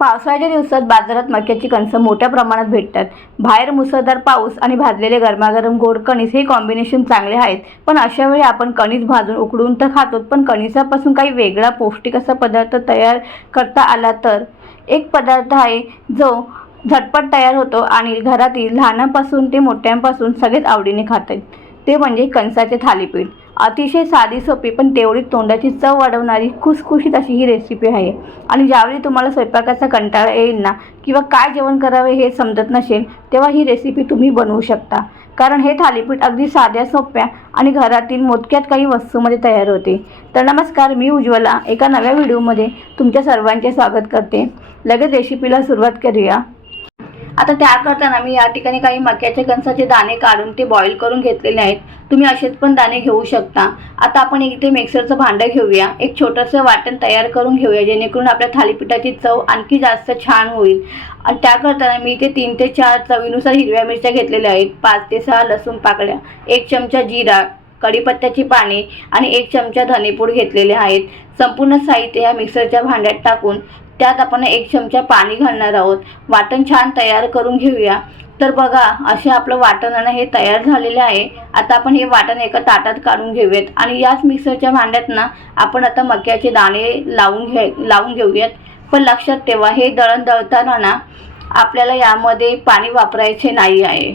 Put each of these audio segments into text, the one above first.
पावसाळ्याच्या दिवसात बाजारात मक्याची कणसं मोठ्या प्रमाणात भेटतात। बाहेर मुसळधार पाऊस आणि भाजलेले गरमागरम गोड कणीस हे कॉम्बिनेशन चांगले आहेत। पण अशा वेळी आपण कणीस भाजून उकडून तर खातो, पण कणिसापासून काही वेगळा पौष्टिक असा पदार्थ तयार करता आला तर एक पदार्थ आहे जो झटपट तयार होतो आणि घरातील लहानांपासून ते मोठ्यांपासून सगळेच आवडीने खातात। ते म्हणजे कणसाचे थालीपीठ। अतिशय साधी सोपी पण तेवढी तोंडाची चव वाढवणारी खुसखुशीत अशी ही रेसिपी आहे। आणि ज्यावेळी तुम्हाला स्वयंपाकाचा कंटाळा येईल ना किंवा काय जेवण करावे हे समजत नसेल, तेव्हा ही रेसिपी तुम्ही बनवू शकता। कारण हे थालीपीठ अगदी साध्या सोप्या आणि घरातील मोजक्यात काही वस्तूंमध्ये तयार होते। तर नमस्कार, मी उज्ज्वला एका नव्या व्हिडिओमध्ये तुमच्या सर्वांचे स्वागत करते। लगेच रेसिपीला सुरुवात करूया। आता त्या करताना मी या ठिकाणी काही मक्याच्या कणसाचे दाणे काढून ते बॉईल करून घेतलेले आहेत। तुम्ही असेच पण दाणे घेऊ शकता। आता आपण इथे मिक्सरचं भांडं घेऊया, एक छोटंसं वाटण तयार करून घेऊया, जेणेकरून आपल्या थालीपीठाची चव आणखी जास्त छान होईल। आणि त्या करताना मी इथे 3 ते 4 चवीनुसार हिरव्या मिरच्या घेतलेल्या आहेत, 5 ते 6 लसूण पाकळ्या, 1 चमचा जिरा, कढीपत्त्याची पाने आणि 1 चमचा धनेपूड घेतलेले आहेत। संपूर्ण साहित्य या मिक्सरच्या भांड्यात टाकून त्यात आपण 1 चमचा पाणी घालणार आहोत। वाटण छान तयार करून घेऊया। तर बघा, असे आपलं वाटण हे तयार झालेले आहे। आता आपण हे वाटण एका ताटात काढून घेऊयात आणि याच मिक्सरच्या भांड्यात ना आपण आता मक्याचे दाणे लावून घेऊयात। पण लक्षात ठेवा, हे दळण दळताना ना आपल्याला यामध्ये पाणी वापरायचे नाही आहे।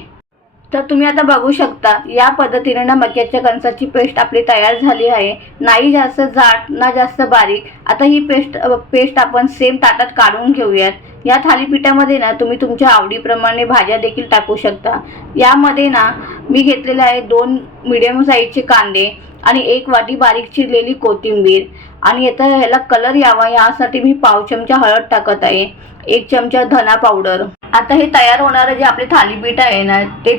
तर तुम्ही आता बघू शकता, या पद्धतीने ना मक्याच्या कणसाची पेस्ट आपली तयार झाली आहे। नाही जास्त जाड ना जास्त बारीक। आता ही पेस्ट आपण सेम ताटात काढून घेऊयात। या थालीपीठामध्ये ना तुम्ही तुमच्या आवडीप्रमाणे भाज्या देखील टाकू शकता। यामध्ये ना मी घेतलेले आहे 2 मीडियम साईजचे कांदे आणि 1 वाटी बारीक चिरलेली कोथिंबीर। आणि आता ह्याला कलर यावा यासाठी मी पाव चमचा हळद टाकत आहे, 1 चमचा धना पावडर। आता हे तयार होणारं जे आपले थालीपीठ आहे ना ते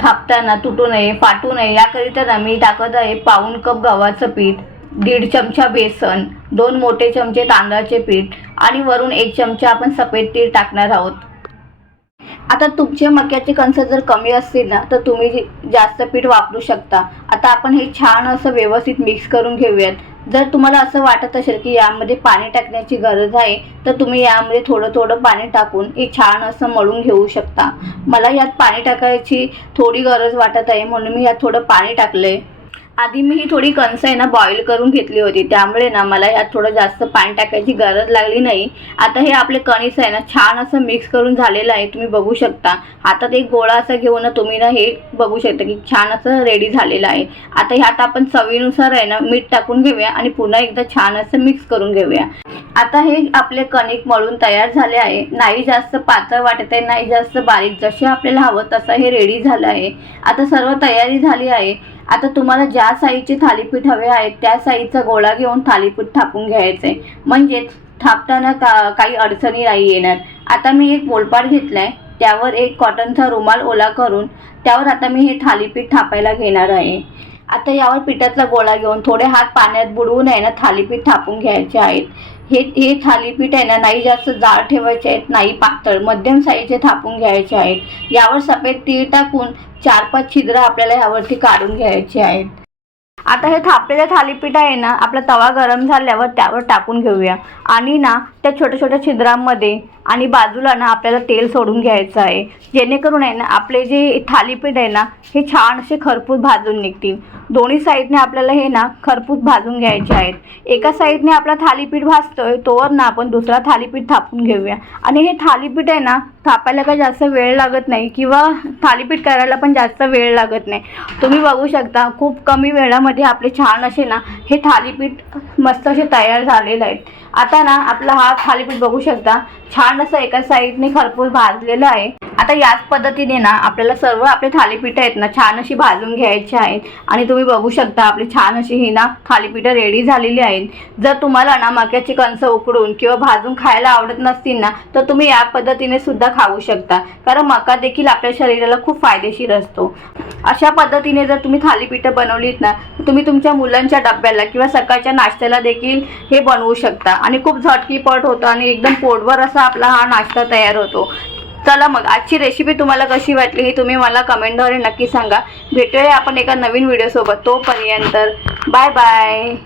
थापताना तुटू नये, फाटू नये याकरिता ना मी टाकत आहे पाऊण कप गव्हाचं पीठ, 1.5 चमचा बेसन, 2 मोठे चमचे तांदळाचे पीठ आणि वरून 1 चमचा आपण सफेद तीळ टाकणार आहोत। आता तुमचे मक्याचे कणस जर कमी असतील ना तर तुम्ही जास्त पीठ वापरू शकता। आता आपण हे छान असं व्यवस्थित मिक्स करून घेऊयात। जर तुम्हाला असं वाटत असेल की यामध्ये पाणी टाकण्याची गरज आहे तर तुम्ही यामध्ये थोडं थोडं पाणी टाकून हे छान असं मळून घेऊ शकता। मला यात पाणी टाकायची थोडी गरज वाटत आहे म्हणून मी यात थोडं पाणी टाकलंय। आधी मी ही थोडी कणसं आहे ना बॉईल करून घेतली होती, त्यामुळे ना मला यात थोडं जास्त पाणी टाकायची गरज लागली नाही। आता हे आपले कणीस आहे ना छान असं मिक्स करून झालेलं आहे, तुम्ही बघू शकता। हातात एक गोळा असा घेऊन ना तुम्ही ना हे बघू शकता की छान असं रेडी झालेलं आहे। आता ह्यात आपण चवीनुसार आहे ना मीठ टाकून घेऊया आणि पुन्हा एकदा छान असं मिक्स करून घेऊया। आता हे आपले कणिक मळून तयार झाले आहे। नाही जास्त पातळ वाटत आहे, नाही जास्त बारीक, जसे आपल्याला हवं तसं हे रेडी झालं आहे। आता सर्व तयारी झाली आहे। आता तुम्हाला ज्या साईजचे थालीपीठ हवे आहेत त्या साईजचा गोळा घेऊन थालीपीठ थापून घ्यायचे, म्हणजे थापताना काही अडचणी नाही येणार। आता मी एक पोळपाट घेतलाय, त्यावर एक कॉटनचा रुमाल ओला करून त्यावर आता मी हे थालीपीठ थापायला घेणार आहे। आता यावर पिठाचा गोळा घेऊन थोडे हात पाण्यात बुडवून आहे ना थालीपीठ थापून घ्यायचे आहेत। हे थालीपीठ आहे ना नाही जास्त जाड ठेवायचे आहेत, नाही पातळ, मध्यम साईजचे थापून घ्यायचे आहेत। यावर सफेद तीळ टाकून 4-5 छिद्र आपल्याला यावरती काढून घ्यायचे आहेत। आता हे थापलेले थालीपीठ आहे ना आपला तवा गरम झाल्यावर त्यावर टाकून घेऊया आणि ना त्या छोट्या छोट्या छिद्रांमध्ये आणि बाजूला ना आपल्याला तेल सोडून घ्यायचं आहे, जेणेकरून आहे ना आपले जे थालीपीठ आहे ना हे छान असे खरपूस भाजून निघतील। दोन्ही साईडने आपल्याला हे ना खरपूस भाजून घ्यायचे आहेत। एका साईडने आपला थालीपीठ भाजतोय तोवर ना आपण दुसरा थालीपीठ थापून घेऊया। आणि हे थालीपीठ आहे ना थापायला काही जास्त वेळ लागत नाही किंवा थालीपीठ करायला पण जास्त वेळ लागत नाही। तुम्ही बघू शकता खूप कमी वेळामध्ये आपले छान असे ना हे थालीपीठ मस्त असे तयार झालेले आहेत। आता ना आपला हा थालीपीठ बघू शकता छान असं एका साईडने खरपूस भाजलेलं आहे। आता याच पद्धतीने ना आपल्याला सर्व आपले थालीपीठ आहेत ना छान अशी भाजून घ्यायची आहेत आणि तुम्ही बघू शकता आपली छान अशी ही ना थालीपीठं रेडी झालेली आहेत। जर तुम्हाला ना मक्याची कणसं उकडून किंवा भाजून खायला आवडत नसतील ना तर तुम्ही या पद्धतीने सुद्धा खाऊ शकता, कारण मका देखील आपल्या शरीराला खूप फायदेशीर असतो। अशा पद्धतीने जर तुम्ही थालीपीठं बनवलीत ना तर तुम्ही तुमच्या मुलांच्या डब्याला किंवा सकाळच्या नाश्त्याला देखील हे बनवू शकता आणि खूप झटकीपट होतं आणि एकदम पोटभर असा आपला हा नाश्ता तयार होतो। चला मग आजची रेसिपी तुम्हाला कशी वाटली हे तुम्ही मला कमेंटद्वारे नक्की सांगा। भेटूया आपण एका नवीन व्हिडिओ सोबत, तोपर्यंत बाय बाय।